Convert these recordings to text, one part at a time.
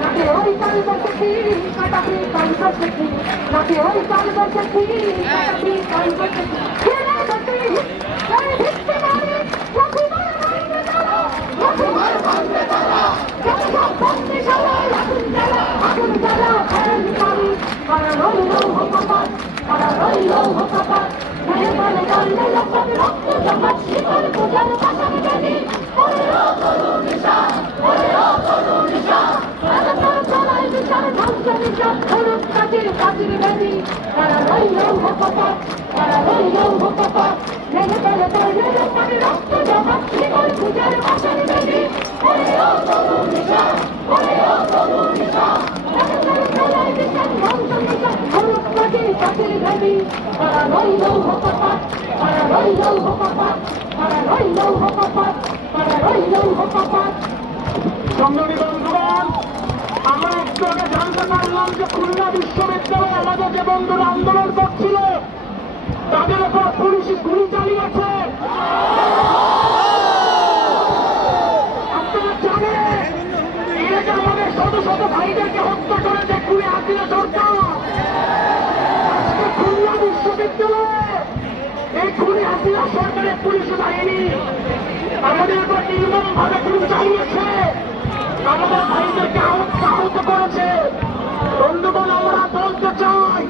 নাকি ওই কাল বসেছি কাটাবি কাল বসেছি নাকি ওই কাল বসেছি কাটাবি কাল বসেছি ফিরে গতি এই ভিত্তি মারি লক্ষ্মীবার ভাঙবে তারা লক্ষ্মীবার ভাঙবে তারা যত সব বন্দি সবাই আগুন জ্বালা ফের মারি তারা রইল হকাপাত তারা রইল হকাপাত মেহমানে জানলে লক্ষ্মণ রক্ত জমাট শিকল পূজার পাশার বেদি ওরে ও তরুণ নিশা ওরে ও তরুণ নিশা বিচার ধ্বংস বিচার ধরুক কাজের কাজের বেদি তারা রইল হকাপাত তারা রইল হকাপাত মেঘে পেলে তৈলে লক্ষ্মণে রক্ত জমাট শিকল পূজার পাশার বেদি ওরে ও তরুণ নিশা ওরে ও তরুণ নিশা বিচার ধ্বংস বিচার ধরুক কাজের কাজের বেদি তারা রইল হকাপাত তারা রইল হকাপাত তারা রইল হকাপাত তারা রইল হকাপাত। সংগ্রামী বন্ধুগণ, আমরা একটু আগে জানতে পারলাম যে খুলনা বিশ্ববিদ্যালয়ে আমাদের যে বন্ধুরা আন্দোলন করছিল তাদের উপর পুলিশ গুলি চালিয়েছে। আপনারা জানেন এরা যে আমাদের শত শত ভাইদেরকে হত্যা করেছে খুলে হাসিনা সরকার। আজকে খুলনা বিশ্ববিদ্যালয়ে এই খুলে হাসিনা সরকারের পুলিশ বাহিনী আমাদের উপর নির্মম ভাবে গুলি চালিয়েছে, আমাদের ভাইদেরকে আহত করেছে। বন্ধুগণ, আমরা বলতে চাই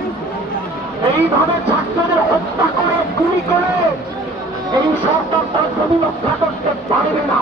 এইভাবে ছাত্রদের হত্যা করে গুলি করে এই সরকার তার প্রতিরক্ষা করতে পারবে না।